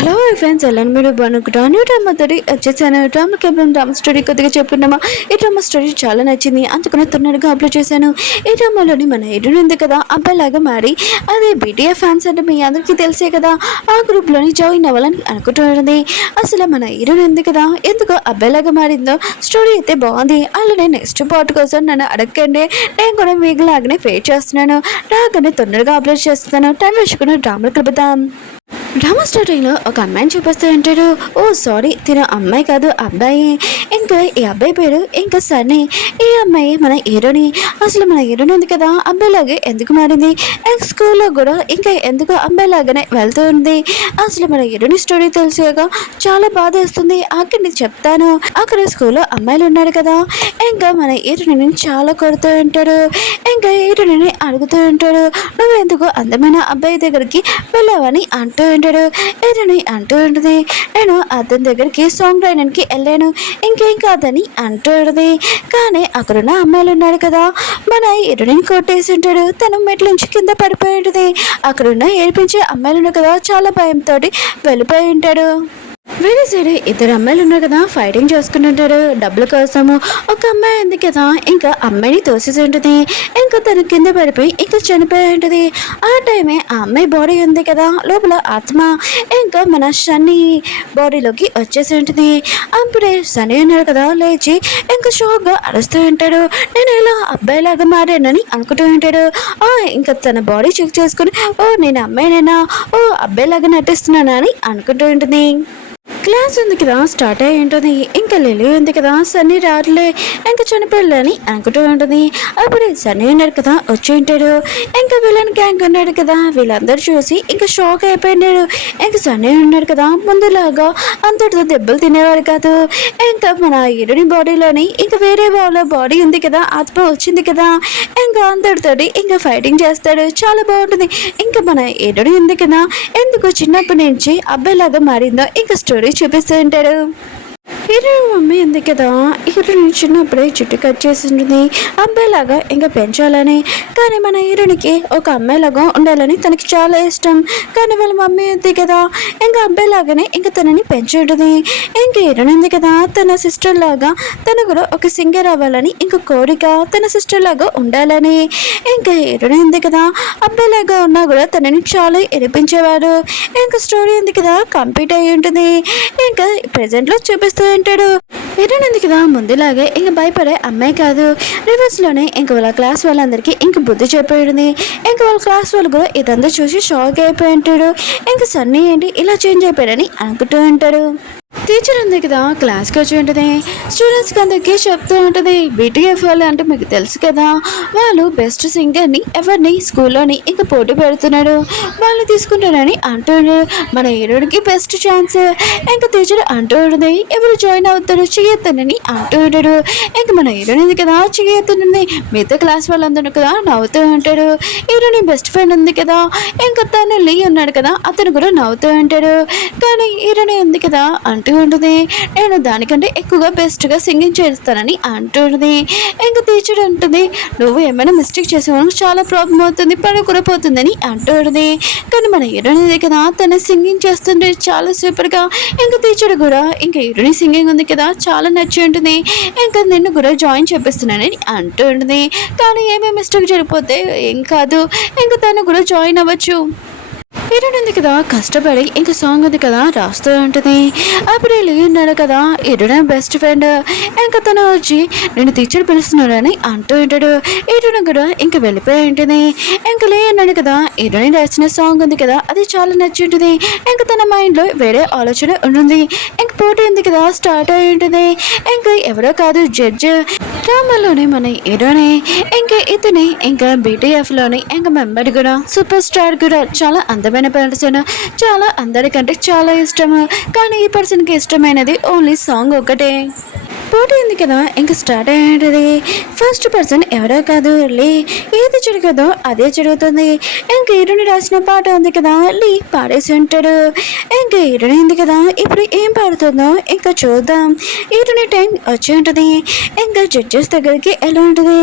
Hello friends, ఎలా మీరు బాగుంటాను? New drama తోటి వచ్చేసాను. డ్రామా స్టోరీ కొద్దిగా చెప్పుకున్నామా. ఈ డ్రామా స్టోరీ చాలా నచ్చింది, అందుకని తొందరగా అప్లోడ్ చేశాను. ఈ డ్రామాలోని మన హీరోయిన్ ఉంది కదా, అబ్బాయిలాగా మారి అదే బీటీఎఫ్ ఫ్యాన్స్ అంటే మీ అందరికీ తెలిసే కదా, ఆ గ్రూప్లోని జాయిన్ అవ్వాలని అనుకుంటున్నది. అసలు మన హీరోయిన్ ఉంది కదా, ఎందుకో అబ్బాయిలాగా మారిందో స్టోరీ అయితే బాగుంది. అలానే నెక్స్ట్ పార్ట్ కోసం నన్ను అడగండి, నేను కూడా మీకులాగానే వెయిట్ చేస్తున్నాను. రాగానే తొందరగా అప్లోడ్ చేస్తున్నాను. టైం వేసుకుని డ్రామాలు కలుపుతాం. డ్రామా స్టార్టింగ్లో ఒక అమ్మాయిని చూపిస్తూ ఉంటాడు. ఓ సారీ, తిన అమ్మాయి కాదు, అబ్బాయి. ఇంకా ఈ అబ్బాయి పేరు ఇంకా సన్నీ. ఈ అమ్మాయి మన హీరోని. అసలు మన హీరోని ఉంది కదా, అబ్బాయిలాగే ఎందుకు మారింది? స్కూల్లో కూడా ఇంకా ఎందుకు అబ్బాయిలాగానే వెళ్తూ ఉంది. అసలు మన హీరోని స్టోరీ తెలిసాక చాలా బాధ వేస్తుంది. అక్కడిని చెప్తాను. అక్కడ స్కూల్లో అమ్మాయిలు ఉన్నారు కదా, ఇంకా మన హీరోని చాలా కొడుతూ ఉంటాడు. ఇంకా హీరోని అడుగుతూ ఉంటాడు, నువ్వు ఎందుకు అందమైన అబ్బాయి దగ్గరికి వెళ్ళావని అంటూ ఉంటాడు. ఏదని అంటూ ఉంటుంది, నేను అతని దగ్గరికి సాంగ్ రాయడానికి వెళ్ళాను, ఇంకేం కాదని అంటూ ఉంటుంది. కానీ అక్కడున్న అమ్మాయిలు ఉన్నాడు కదా, మన హీరోని కొట్టేసి ఉంటాడు. తను మెట్ల నుంచి కింద పడిపోయి ఉంటుంది. అక్కడున్న ఏడిపించే అమ్మాయిలు ఉన్నాయి కదా, చాలా భయంతో వెళ్ళిపోయి ఉంటాడు. వేరే సైడ్ ఇద్దరు అమ్మాయిలు ఉన్నారు కదా, ఫైటింగ్ చేసుకుంటుంటారు డబ్బుల కోసము. ఒక అమ్మాయి ఉంది కదా, ఇంకా అమ్మాయిని తోసేసి ఉంటుంది. ఇంకా తన కింద పడిపోయి ఇంకా చనిపోయి ఉంటుంది. ఆ టైమే ఆ అమ్మాయి బాడీ ఉంది కదా, లోపల ఆత్మ ఇంకా మన సన్నీ బాడీలోకి వచ్చేసి ఉంటుంది. అప్పుడే సన్నీ ఉన్నాడు కదా, లేచి ఇంకా షాక్గా అరుస్తూ ఉంటాడు. నేను ఇలా అబ్బాయిలాగా మారానని అనుకుంటూ ఉంటాడు. ఇంకా తన బాడీ చెక్ చేసుకుని, ఓ నేను అమ్మాయినైనా, ఓ అబ్బాయిలాగా నటిస్తున్నానా అని అనుకుంటూ ఉంటుంది. క్లాస్ ఉంది కదా, స్టార్ట్ అయి ఉంటుంది. ఇంకా లిలీ ఉంది కదా, సన్నీ రాట్లే ఇంకా చనిపోయాలని అనుకుంటూ ఉంటుంది. అప్పుడు సన్నీ ఉన్నాడు కదా, వచ్చి ఉంటాడు. ఇంకా విలన్ గ్యాంగ్ ఉన్నాడు కదా, వీళ్ళందరూ చూసి ఇంకా షాక్ అయిపోయినాడు. ఇంకా సన్నీ ఉన్నాడు కదా, ముందులాగా అంతటితో దెబ్బలు తినేవాడు కాదు. ఇంకా మన హీరోని బాడీలోని ఇంకా వేరే వాళ్ళ బాడీ ఉంది కదా, ఆత్మ వచ్చింది కదా, ఇంకా అంతటితోటి ఇంకా ఫైటింగ్ చేస్తాడు. చాలా బాగుంటుంది. ఇంకా మన హీరోని ఉంది కదా, ఎందుకు చిన్నప్పటి నుంచి అబ్బాయిలాగా మారిందో ఇంకా స్టోరీ చూపిస్తూ ఉంటాడు. హీరో మమ్మీ ఉంది కదా, హీరోని చిన్నప్పుడే జుట్టు కట్ చేసి ఉంటుంది అబ్బాయిలాగా ఇంకా పెంచాలని. కానీ మన హీరోనికి ఒక అమ్మాయిలాగా ఉండాలని తనకి చాలా ఇష్టం. కానీ వాళ్ళ మమ్మీ ఉంది కదా, ఇంకా అబ్బాయిలాగానే ఇంకా తనని పెంచి ఉంటుంది. ఇంకా హీరోని ఉంది కదా, తన సిస్టర్ లాగా తను కూడా ఒక సింగర్ అవ్వాలని ఇంకా కోరిక, తన సిస్టర్ లాగా ఉండాలని. ఇంకా హీరోని ఉంది కదా, అబ్బాయిలాగా ఉన్నా కూడా తనని చాలా ఎరిపించేవాడు. ఇంకా స్టోరీ ఉంది కదా, కంప్లీట్ అయ్యి ఉంటుంది. ఇంకా ప్రెజెంట్లో చూపిస్తూ ఉంటాడు. హీరోయిన్ ఉంది కదా, ముందులాగే ఇంకా భయపడే అమ్మాయి కాదు. రివర్స్లోనే ఇంకా వాళ్ళ క్లాస్ వాళ్ళందరికీ ఇంకా బుద్ధి చెప్పేది. ఇంకా వాళ్ళ క్లాస్ వాళ్ళు కూడా ఇదంతా చూసి షాక్ అయిపోయి ఉంటాడు. ఇంకా సన్నీ ఏంటి ఇలా చేంజ్ అయిపోయాడని అనుకుంటూ ఉంటాడు. టీచర్ ఉంది కదా, క్లాస్కి వచ్చి ఉంటుంది. స్టూడెంట్స్కి అందరికీ చెప్తూ ఉంటుంది, బీటీఎఫ్ వాళ్ళు అంటే మీకు తెలుసు కదా, వాళ్ళు బెస్ట్ సింగర్ని ఎవరిని స్కూల్లోని ఇంకా పోటీ పెడుతున్నాడు, వాళ్ళు తీసుకుంటారని అంటున్నాడు. మన హీరోడికి బెస్ట్ ఛాన్స్. ఇంకా టీచర్ అంటూ ఉంటుంది, ఎవరు జాయిన్ అవుతాడు చెయ్యొద్దని అంటూ ఉంటాడు. ఇంకా మన హీరోయిన్ ఉంది కదా, చెయ్యొద్దండి. మిగతా క్లాస్ వాళ్ళందరూ కదా నవ్వుతూ ఉంటాడు. హీరోని బెస్ట్ ఫ్రెండ్ ఉంది కదా, ఇంకా తను లీ ఉన్నాడు కదా, అతను కూడా నవ్వుతూ ఉంటాడు. కానీ హీరోని ఉంది కదా అంటూ ఉంటుంది, నేను దానికంటే ఎక్కువగా బెస్ట్గా సింగింగ్ చేస్తానని అంటూ ఉంటుంది. ఇంకా టీచర్ ఉంటుంది, నువ్వు ఏమైనా మిస్టేక్ చేసేవాళ్ళు చాలా ప్రాబ్లం అవుతుంది, పని కూడా పోతుందని అంటూ ఉంటుంది. కానీ మన హీరోయిన్ కదా, తన సింగింగ్ చేస్తుంటే చాలా సూపర్గా. ఇంకా టీచర్ కూడా ఇంకా హీరోయిన్ సింగింగ్ ఉంది కదా, చాలా నచ్చి ఉంటుంది. ఇంకా నిన్ను కూడా జాయిన్ చేపిస్తున్నానని అంటూ ఉంటుంది. కానీ ఏమేమి మిస్టేక్ జరిగిపోతే ఏం కాదు, ఇంకా తను కూడా జాయిన్ అవ్వచ్చు. హీరోయిన్ ఉంది కదా, కష్టపడి ఇంకా సాంగ్ ఉంది కదా రాస్తూ ఉంటుంది. అప్పుడు లీ ఉన్నాడు కదా, హీరోయిన్ బెస్ట్ ఫ్రెండ్. ఇంకా తను వచ్చి నేను టీచర్ పిలుస్తున్నాడని అంటూ ఉంటాడు. హీరోయిన్ కూడా ఇంకా వెళ్ళిపోయి ఉంటుంది. ఇంకా లీ ఉన్నాడు కదా, హీరోయిన్ రాసిన సాంగ్ ఉంది కదా, అది చాలా నచ్చి ఉంటుంది. ఇంకా తన మైండ్లో వేరే ఆలోచన ఉంటుంది. ఇంక పోటీ ఉంది కదా, స్టార్ట్ అయి ఉంటుంది. ఇంకా ఎవరో కాదు, జడ్జ్. డ్రామాలోనే మన హీరోని, ఇంకా ఇతని ఇంకా బీటీఎఫ్లోని ఇంకా మెంబర్ కూడా సూపర్ స్టార్ కూడా చాలా అందమైన పర్సన్, చాలా అందరికంటే చాలా ఇష్టము. కానీ ఈ పర్సన్కి ఇష్టమైనది ఓన్లీ సాంగ్ ఒకటే. పోటీ ఉంది కదా ఇంకా స్టార్ట్ అయ్యేది. ఫస్ట్ పర్సన్ ఎవరో కాదు లీ. ఏది జరగదో అదే జరుగుతుంది. ఇంకా హీరోని రాసిన పాట ఉంది కదా లీ పాడేసి ఉంటాడు. ఇంకా హీరోని ఉంది కదా ఇప్పుడు ఏం పాడుతుందో ఇంకా చూద్దాం. హీరోని టైం వచ్చి ఉంటుంది. ఇంకా జడ్జెస్ దగ్గరికి ఎలా ఉంటుంది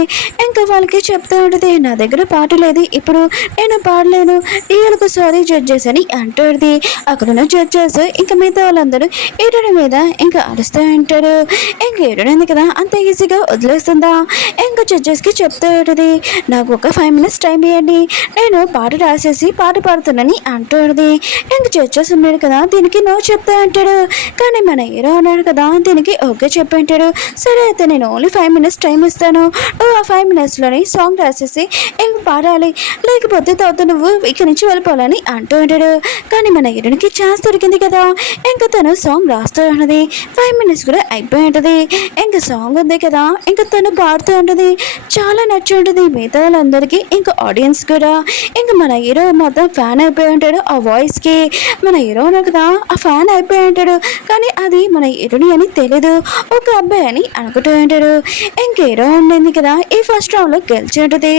ఇంకా వాళ్ళకి చెప్తూ ఉంటుంది నా దగ్గర పాట లేదు ఇప్పుడు నేను పాడలేను వీళ్ళకు సారీ జడ్జెస్ అని అంటుంది. అక్కడున్న జడ్జెస్ ఇంకా మిగతా వాళ్ళందరూ హీరోని మీద ఇంకా అరుస్తూ ఉంటారు. ఇంకా హీరోని కదా అంత ఈజీగా వదిలేస్తుందా? ఇంకా జడ్జెస్కి చెప్తూ ఉంటుంది నాకు ఒక 5 minutes టైం ఇవ్వండి నేను పాట రాసేసి పాట పాడుతున్నానని అంటుంది. ఇంకా జడ్జెస్ ఉన్నాడు కదా దీనికి నో చెప్తా అంటాడు. కానీ మన హీరో ఉన్నాడు కదా దీనికి ఓకే చెప్పంటాడు. సరే అయితే నేను ఓన్లీ 5 minutes టైం ఇస్తాను. నువ్వు ఆ 5 minutesలోని సాంగ్ రాసేసి ఇంక పాడాలి లేకపోతే తర్వాత నువ్వు ఇక్కడి నుంచి వెళ్ళిపోవాలని అంటూ ఉంటాడు. కానీ మన హీరోనికి ఛాన్స్ దొరికింది కదా ఇంకా తను సాంగ్ రాస్తూ ఉన్నది. 5 minutes కూడా అయిపోయి ఉంటుంది. ఇంకా సాంగ్ ఉంది కదా ఇంకా తను పాడుతూ ఉంటుంది. చాలా నచ్చి ఉంటుంది మిగతా వాళ్ళందరికీ ఇంకా ఆడియన్స్ కూడా. ఇంకా మన హీరో మొత్తం ఫ్యాన్ అయిపోయి ఉంటాడు ఆ వాయిస్కి. మన హీరో కదా ఆ ఫ్యాన్ అయిపోయి ఉంటాడు. కానీ అది మన హీరోని అని తెలీదు ఒక అబ్బాయి అని అనుకుంటూ ఉంటాడు. ఇంక హీరో ఉండింది కదా ఈ ఫస్ట్ రౌండ్లో గెలిచి ఉంటుంది.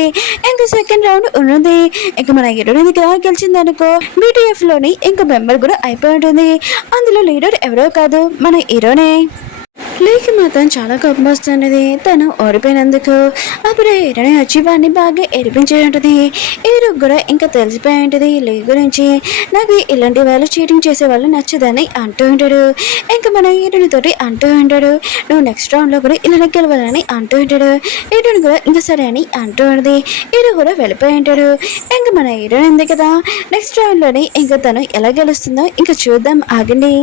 ఇంకా సెకండ్ రౌండ్ ఉన్నది. ఇంకా మన హీరోని కదా గెలిచింది అనుకో BTFలోని ఇంకా మెంబర్ కూడా అయిపోయి ఉంటుంది. అందులో లీడర్ ఎవరో కాదు మన హీరోనే. లేకి మాత్రం చాలా కోపం వస్తున్నది తను ఓడిపోయినందుకు. అప్పుడు హీరోని వచ్చి వాడిని బాగా ఎరిపించి ఉంటుంది. హీరో కూడా ఇంకా తెలిసిపోయి ఉంటుంది లీ గురించి. నాకు ఇలాంటి వాళ్ళు చీటింగ్ చేసే వాళ్ళు నచ్చదని అంటూ ఉంటాడు. ఇంకా మన హీరోని తోటి అంటూ ఉంటాడు నువ్వు నెక్స్ట్ రౌండ్లో కూడా ఇలానే గెలవాలని అంటూ ఉంటాడు. హీరోని కూడా ఇంకా సరే అని అంటూ ఉంటుంది. హీరో కూడా వెళ్ళిపోయి ఉంటాడు. ఇంకా మన హీరోని ఉంది కదా నెక్స్ట్ రౌండ్లోని ఇంకా తను ఎలా గెలుస్తుందో ఇంకా చూద్దాం ఆగండి.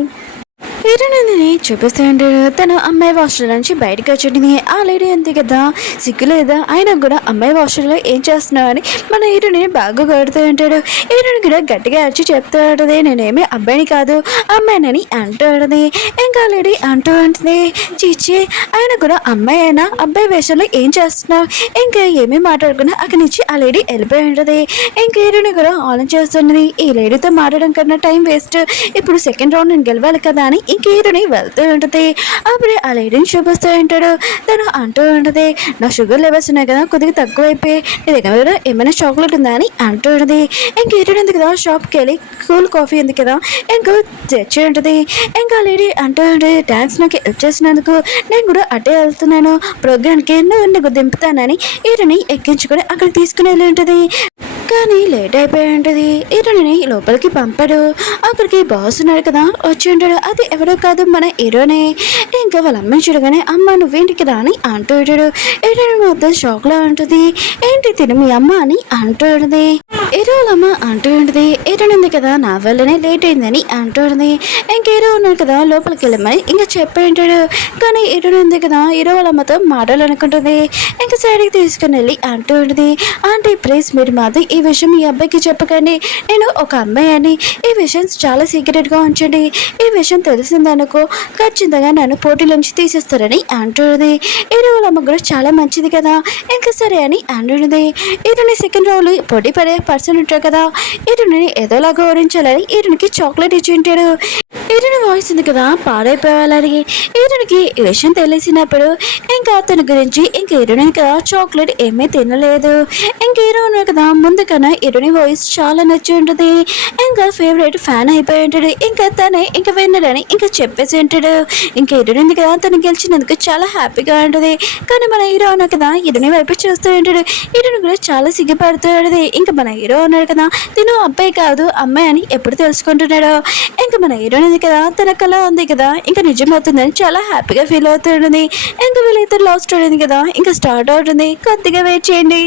హీరోని చూపిస్తూ ఉంటాడు. తను అమ్మాయి వాష్రూమ్ నుంచి బయటకు వచ్చింది. ఆ లేడీ అంతే కదా సిగ్గు లేదా ఆయన కూడా అమ్మాయి వాష్రూమ్లో ఏం చేస్తున్నావు అని మన హీరోని బాగా కొడుతూ ఉంటాడు. హీరోని కూడా గట్టిగా అరిచి చెప్తూ ఉంటుంది నేనేమి అబ్బాయిని కాదు అమ్మాయినని అంటూ ఉంటుంది. ఇంకా లేడీ అంటూ ఉంటుంది చీచి ఆయన కూడా అమ్మాయి అయినా అబ్బాయి వేషంలో ఏం చేస్తున్నావు ఇంకా ఏమీ మాట్లాడుకున్నా అక్కడి నుంచి ఆ లేడీ వెళ్ళిపోయి ఉంటుంది. ఇంకా హీరోని కూడా ఆలోచన చేస్తుంది ఈ లేడీతో మాట్లాడడం కన్నా టైం వేస్ట్ ఇప్పుడు సెకండ్ రౌండ్ నేను గెలవాలి కదా అని ఇంక హీరోని వెళ్తూ ఉంటుంది. అప్పుడే ఆ లేడీని చూపిస్తూ ఉంటాడు. తను అంటూ ఉంటుంది నా షుగర్ లెవెల్స్ ఉన్నాయి కదా కొద్దిగా తక్కువైపోయి నీ దగ్గర ఏమైనా చాక్లెట్ ఉందా అని అంటూ ఉంటుంది. ఇంక హీరోని ఉంది కదా షాప్కి వెళ్ళి కూల్ కాఫీ ఉంది కదా ఇంకా తెచ్చి ఉంటుంది. ఇంకా లేడీ అంటూ ఉంటుంది థ్యాంక్స్ నాకు హెల్ప్ చేసినందుకు నేను కూడా అటే వెళ్తున్నాను ప్రోగ్రామ్కి నువ్వు నీకు దింపుతానని హీరోని ఎక్కించుకొని అక్కడ తీసుకుని వెళ్ళి ఉంటుంది. కానీ లేట్ అయిపోయి ఉంటుంది. హీరోని లోపలికి పంపాడు. అక్కడికి బాస్ ఉన్నాడు కదా వచ్చి ఉంటాడు. అది ఎవరో కాదు మన హీరోనే. ఇంకా వాళ్ళ అమ్మని చూడగానే అమ్మ నువ్వేంటికి రాని అంటూ ఉంటాడు. హీరోని మొత్తం షాక్లో ఉంటుంది. ఏంటి తిను మీ అమ్మ అని అంటూ ఉంటుంది. హీరో వాళ్ళమ్మ అంటూ ఉంటుంది హీరోని ఉంది కదా నా వల్లనే లేట్ అయిందని అంటూ ఉంటుంది. ఇంక హీరో ఉన్నాడు కదా లోపలికి వెళ్ళమని ఇంకా చెప్పి ఉంటాడు. కానీ హీరోని ఉంది కదా హీరో వాళ్ళమ్మతో మాట్లాడాలనుకుంటుంది. ఇంకా సైడ్కి తీసుకుని వెళ్ళి అంటూ ఉంటుంది ఆంటీ ప్లీజ్ మీరు మాది ఈ విషయం ఈ అబ్బాయికి చెప్పకండి నేను ఒక అమ్మాయి అని ఈ విషయం చాలా సీక్రెట్గా ఉంచండి ఈ విషయం తెలిసిందనుకో ఖచ్చితంగా నన్ను పోటీలోంచి తీసేస్తారని అంటున్నది. హీరో వాళ్ళ అమ్మ కూడా చాలా మంచిది కదా ఇంకా సరే అని అంటున్నది. హీరోని సెకండ్ రౌండ్ పోటీ పడే పర్సన్ ఉంటాడు కదా హీరోని ఏదోలాగా ఓడించాలని హీరోనికి చాక్లెట్ ఇచ్చి ఉంటాడు. హీరోని వాయిస్ ఉంది కదా పాడైపోవాలని హీరోనికి ఈ విషయం తెలిసినప్పుడు ఇంకా అతని గురించి ఇంక హీరోని కదా చాక్లెట్ ఏమీ తినలేదు. ఇంక హీరో కదా ముందుకన్నా హీరోని వాయిస్ చాలా నచ్చి ఉంటుంది. ఇంకా ఫేవరెట్ ఫ్యాన్ అయిపోయి ఉంటాడు. ఇంకా తనే ఇంకా విన్నరని ఇంకా చెప్పేసి ఉంటాడు. ఇంకా హీరోని కదా తను గెలిచినందుకు చాలా హ్యాపీగా ఉంటుంది. కానీ మన హీరో అన్న కదా హీరోని వైపు చూస్తూ ఉంటాడు. హీరోని కూడా చాలా సిగ్గుపడుతూ ఉంటుంది. ఇంకా మన హీరో ఉన్నాడు కదా తిను అబ్బాయి కాదు అమ్మాయి అని ఎప్పుడు తెలుసుకుంటున్నాడు. ఇంకా మన హీరోని కదా తన కళ ఉంది కదా ఇంకా నిజమవుతుందని చాలా హ్యాపీగా ఫీల్ అవుతుంది. ఇంకా వీళ్ళైతే లవ్ స్టోరీ కదా ఇంకా స్టార్ట్ అవుతుంది. కొద్దిగా వెయిట్ చేయండి.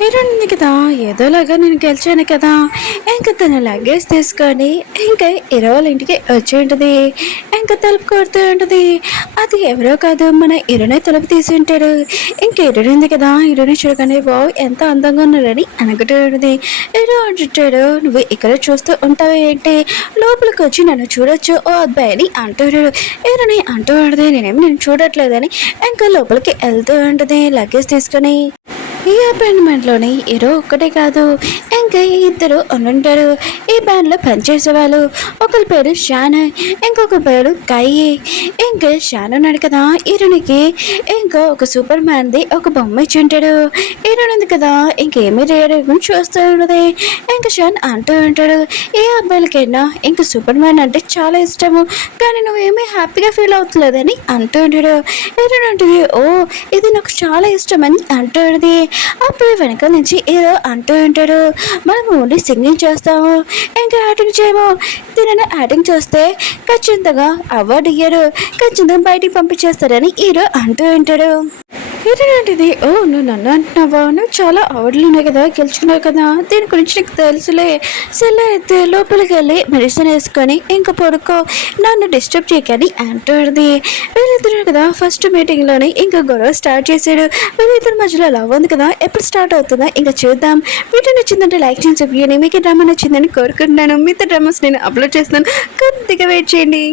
హీరోని కదా ఏదోలాగా నేను గెలిచాను కదా ఇంకా తన లగేజ్ తీసుకొని ఇంకా హీరో వాళ్ళ ఇంటికి వచ్చి ఉంటుంది. ఇంకా తలుపు కొడుతూ ఉంటుంది. అది ఎవరో కాదు మన హీరోనే తలుపు తీసి ఉంటాడు. ఇంకా హీరోని కదా హీరోని చూడగానే బావు ఎంత అందంగా ఉన్నారని అనుకుంటూ ఉంటుంది. హీరో అంటుంటాడు నువ్వు ఇక్కడ చూస్తూ ఉంటావు ఏంటి లోపలికి వచ్చి నన్ను చూడొచ్చు ఓ అబ్బాయి అని అంటున్నాడు. హీరోని అంటూ ఉంటుంది నేను చూడట్లేదని ఇంకా లోపలికి వెళ్తూ ఉంటుంది లగేజ్ తీసుకొని. ఈ అపార్ట్మెంట్లోని హీరో ఒక్కటే కాదు, ఇంకా ఇద్దరు ఉండుంటారు ఈ బ్యాండ్లో పనిచేసేవాళ్ళు. ఒకరి పేరు షాన్, ఇంకొక పేరు కయ్యి. ఇంకా షాన్ ఉన్నాడు కదా హీరోనికి, ఇంకా ఒక సూపర్ మ్యాన్ది ఒక బొమ్మ ఇచ్చి ఉంటాడు. హీరోన్ ఉంది కదా ఇంకేమీ రేడియో చూస్తూ ఉన్నది. ఇంకా షాన్ అంటూ ఉంటాడు, ఏ అబ్బాయిలకైనా ఇంకా సూపర్ మ్యాన్ అంటే చాలా ఇష్టము, కానీ నువ్వేమీ హ్యాపీగా ఫీల్ అవుతలేదని అంటూ ఉంటాడు. హీరోన్ అంటుంది, ఓ ఇది నాకు చాలా ఇష్టం అని అంటూ ఉంటుంది. అప్పుడు వెనక నుంచి ఏదో అంటూ ఉంటాడు, మనం ఓన్లీ సింగింగ్ చేస్తాము ఇంకా యాక్టింగ్ చేయము, దీనిని యాక్టింగ్ చేస్తే ఖచ్చితంగా అవార్డు ఇయ్యరు, ఖచ్చితంగా బయటికి పంపించేస్తారని హీరో అంటూ ఉంటాడు. ఏంటంటిది, ఓ నువ్వు నన్ను అంటున్నావా, నువ్వు చాలా అవార్డులు ఉన్నాయి కదా, గెలుచుకున్నావు కదా, దీని గురించి నీకు తెలుసులే, సరే అయితే లోపలికి వెళ్ళి మెడిసిన్ వేసుకొని ఇంకా పడుకో, నన్ను డిస్టర్బ్ చేయకని అంటుంది. వీళ్ళిద్దరు కదా ఫస్ట్ మీటింగ్లోనే ఇంకా గొడవ స్టార్ట్ చేశాడు. వీళ్ళిద్దరి మధ్యలో లవ్ ఉంది కదా, ఎప్పుడు స్టార్ట్ అవుతుందో ఇంకా చూద్దాం. వీడియో నచ్చిందంటే లైక్ చేసి చెప్పి మీకు డ్రామా నచ్చిందని కోరుకుంటున్నాను. మిగతా డ్రామాస్ నేను అప్లోడ్ చేస్తున్నాను, కొద్దిగా వెయిట్ చేయండి.